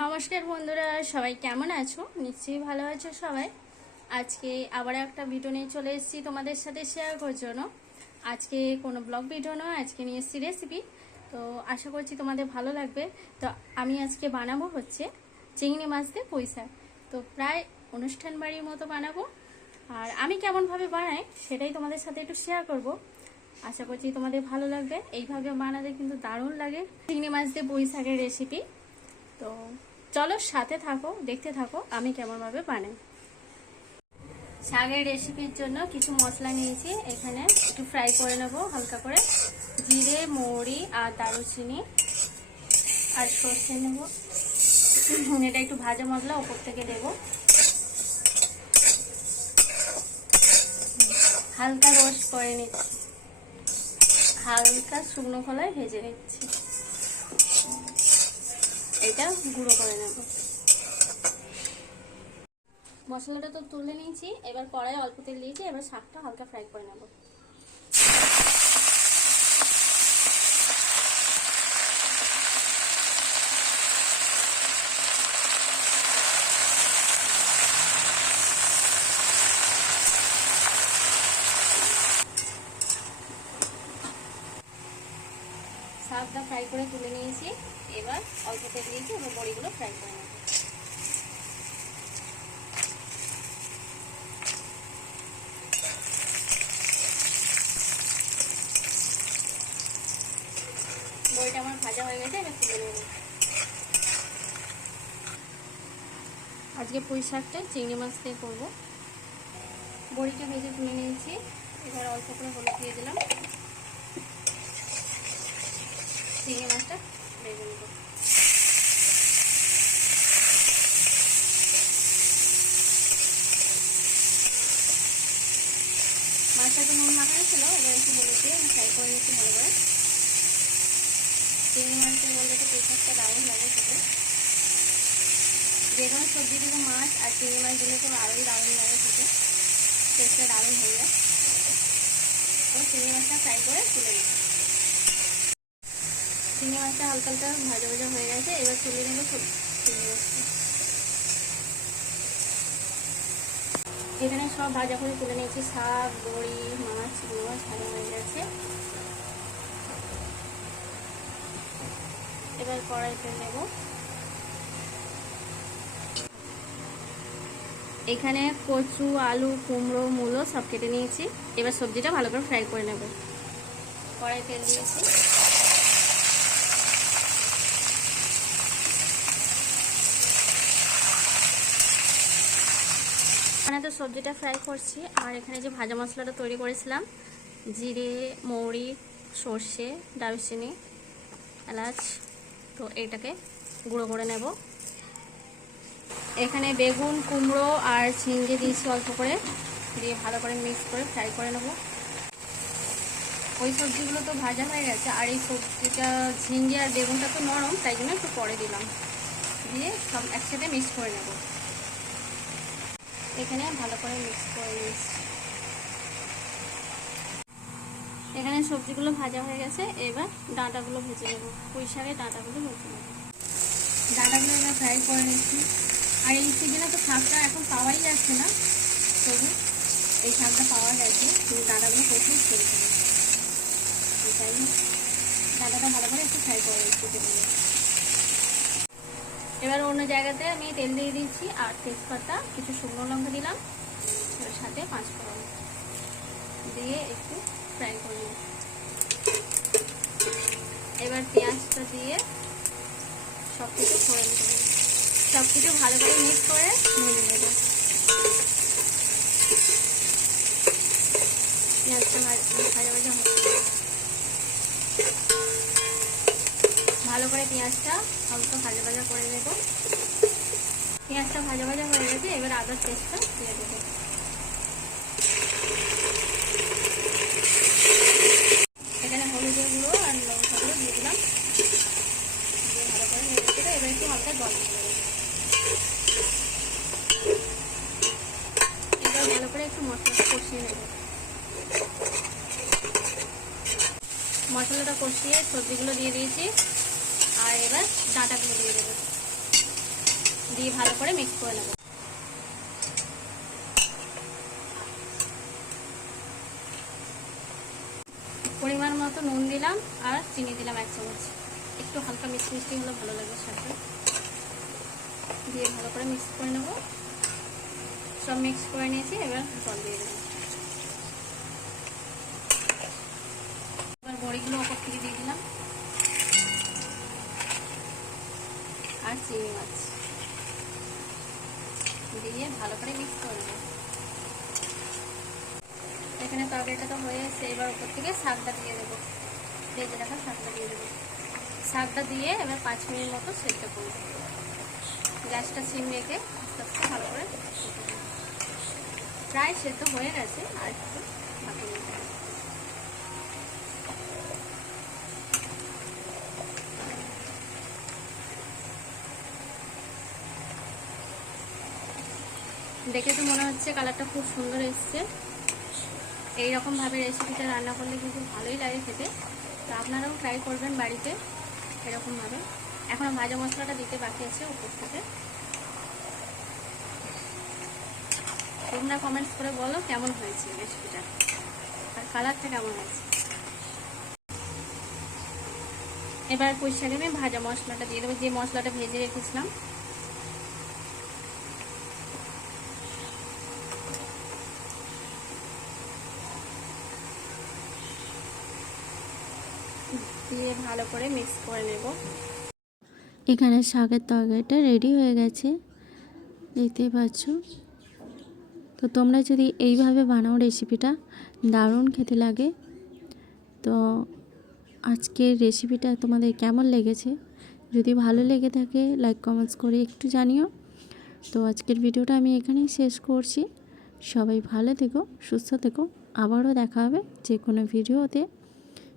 নমস্কার বন্ধুরা, সবাই কেমন আছো? নিশ্চয়ই ভালো আছো সবাই। আজকে আবার একটা ভিডিও নিয়ে চলে এসেছি তোমাদের সাথে শেয়ার করার জন্য। আজকে কোনো ব্লগ ভিডিও নয়, আজকে নিয়ে এসেছি রেসিপি তো আশা করছি তোমাদের ভালো লাগবে। তো আমি আজকে বানাবো হচ্ছে চিংড়ি মাছ দিয়ে পয়সা তো প্রায় অনুষ্ঠান বাড়ির মতো বানাবো। আর আমি কেমনভাবে বানাই সেটাই তোমাদের সাথে একটু শেয়ার করব। আশা করছি তোমাদের ভালো লাগবে। এইভাবে বানাতে কিন্তু দারুণ লাগে। চিংড়ি মাছ দিয়ে পুঁই শাকের রেসিপি তো চলো সাথে থাকো, দেখতে থাকো, আমি কেমনভাবে বানাই। শাকের রেসিপির জন্য কিছু মশলা নিয়েছি। এখানে একটু ফ্রাই করে নেব, হালকা করে। জিরে, মৌরি আর দারুচিনি। আর সর্ষে নেব। এটা একটু ভাজা মশলা, ওপর থেকে দেব। হালকা রোস্ট করে নিচ্ছি। হালকা শুকনো খোলায় ভেজে নিচ্ছি। এটা গুঁড়ো করে নেব। মশলাটা তো তুলে নিয়েছি, এবার কড়াই অল্প তেল দিয়েছি, এবার শাকটা হালকা ফ্রাই করে নেব। শাকটা ফ্রাই করে তুলে নিয়েছি। এবার অল্প তেল দিয়েছি, এবার বড়িগুলো ফ্রাই করে নেব। বড়িটা আমার ভাজা হয়ে গেছে, এবার তুলে নেব। আজকে পুঁই শাকটা চিংড়ি মাছ দিয়ে করব। বড়িটা ভেজে তুলে নিয়েছি। এবার অল্প করে হলুদ দিয়ে দিলাম। চিংড়ি মাছটা ভেজে নেব মাছটা তো নুন মাখানো ছিল এবার হলুদ দিয়ে ফ্রাই করে নিচ্ছি ভালো করে চিংড়ি মাছটা বলতে তো পেঁচারটা দারুণ লাগে খেতে যে সবজি থেকে মাছ আর চিংড়ি মাছ দিলে তো আরোই দারুণ লাগে খেতে টেস্টটা দারুণ হয়ে যায় তো চিংড়ি মাছটা ফ্রাই করে তুলে নেব চিংড়ি মাছটা হালকা হালকা ভাজা ভাজা হয়ে গেছে, এবার তুলে নেব চিংড়ি মাছটা। এখানে সব ভাজা করে তুলে নিয়েছি, শাক, বড়ি, মাছ মাছ ভাজা হয়ে গেছে। এবার কড়াইতে নেব। এখানে কচু, আলু, কুমড়ো, মূলো সব কেটে নিয়েছি। এবার সবজিটা ভালো করে ফ্রাই করে নেব। কড়াই তেল দিয়েছি। এখানে তো সবজিটা ফ্রাই করছি, আর এখানে যে ভাজা মশলাটা তৈরি করেছিলাম, জিরে, মৌরি, সর্ষে, দারুচিনি, এলাচ, তো এটাকে গুঁড়ো করে নেব। এখানে বেগুন, কুমড়ো আর ঝিঙ্গে দিয়েছি অল্প করে, দিয়ে ভালো করে মিক্স করে ফ্রাই করে নেব। ওই সবজিগুলো তো ভাজা হয়ে গেছে, আর এই সবজিটা ঝিঙ্গে আর বেগুনটা তো নরম, তাই জন্য একটু পরে দিলাম। দিয়ে সব একসাথে মিক্স করে নেব। এখানে ভালো করে মিক্স করে নিয়েছি। এখানে সবজিগুলো ভাজা হয়ে গেছে, এবার ডাঁটাগুলো ভেজে নেব। পুঁই শাকের ডাঁটাগুলো ভেজে নেব। ডাঁটাগুলো এবার ফ্রাই করে নিচ্ছি। আর এই সিজনে তো শাকটা এখন পাওয়াই যাচ্ছে না। তবু এই শাকটা পাওয়া গেছে, কিন্তু ডাঁটাগুলো প্রচুর ছেড়ে দেবে তাই ডাঁটাটা ভালো করে একটু ফ্রাই করে নিচ্ছি এবার অন্য জায়গাতে আমি তেল দিয়ে দিচ্ছি আর তেজপাতা, কিছু শুকনো লঙ্কা দিলাম। এর সাথে পাঁচ ফোড়ন দিয়ে একটু ফ্রাই করে নিই। এবার পেঁয়াজটা দিয়ে সব কিছু ফোড়ন করে সব কিছু ভালো করে মিক্স করে ভেজে নেব। পেঁয়াজটা ভাজা ভাজা ভালো করে পেঁয়াজটা হালকা ভাজা ভাজা করে নেব। পেঁয়াজটা ভাজা ভাজা হয়ে গেছে, এবার আদার পেস্টটা দিয়ে দেবো। এখানে হলুদের গুঁড়ো আর লঙ্কা গুঁড়ো দিয়ে দিলাম। দিয়ে ভালো করে নেড়ে দিতে এবার একটু হালকা জল দেবো। এবার ভালো করে একটু মশলাটা কষিয়ে নেব। মশলাটা কষিয়ে সবজিগুলো দিয়ে দিয়েছি। আর এবার ডাঁটাগুলো দিয়ে দেবো। দিয়ে ভালো করে মিক্স করে নেব। পরিমাণ মতো নুন দিলাম আর চিনি দিলাম এক চামচ। একটু হালকা মিষ্টি মিষ্টি হলে ভালো লাগবে সাথে দিয়ে ভালো করে মিক্স করে নেব। সব মিক্স করে নিয়েছি, এবার জল দিয়ে দেবো এবার বড়িগুলো ওপর থেকে দিয়ে দিলাম আর চিনি মাছ। দিয়ে ভালো করে মিক্স করে নেব। এখানে তরকারিটা তো হয়ে এসে এবার উপর থেকে শাকটা দিয়ে দেবো। ভেজে রাখা শাকটা দিয়ে দেবো। শাকটা দিয়ে এবার পাঁচ মিনিট মতো সেদ্ধ করব গ্যাসটা সিম রেখে আস্তে আস্তে ভালো করে প্রায় সেদ্ধ হয়ে গেছে, আর একটু বাকি নিতে দেখে তো মনে হচ্ছে কালারটা খুব সুন্দর এসছে। এইরকমভাবে রেসিপিটা রান্না করলে কিন্তু ভালোই লাগে খেতে। তো আপনারাও ট্রাই করবেন বাড়িতে এরকমভাবে এখনও ভাজা মশলাটা দিতে বাকি আছে উপর থেকে। তোমরা কমেন্টস করে বলো কেমন হয়েছে রেসিপিটা আর কালারটা কেমন হয়েছে। এবার পুঁই শাকে আমি ভাজা মশলাটা দিয়ে দেবো। যে মশলাটা ভেজে রেখেছিলাম দিয়ে ভালো করে মিক্স করে নেব। এখানে শাকের তরকারিটা রেডি হয়ে গেছে। দেখতেই পাচ্ছ? তো তোমরা যদি এইভাবে বানাও রেসিপিটা দারুণ খেতে লাগে। তো আজকের রেসিপিটা তোমাদের কেমন লেগেছে? যদি ভালো লেগে থাকে লাইক কমেন্টস করে একটু জানিও। তো আজকের ভিডিওটা আমি এখানেই শেষ করছি। সবাই ভালো থেকো, সুস্থ থেকো। আবারও দেখা হবে যে কোনো ভিডিওতে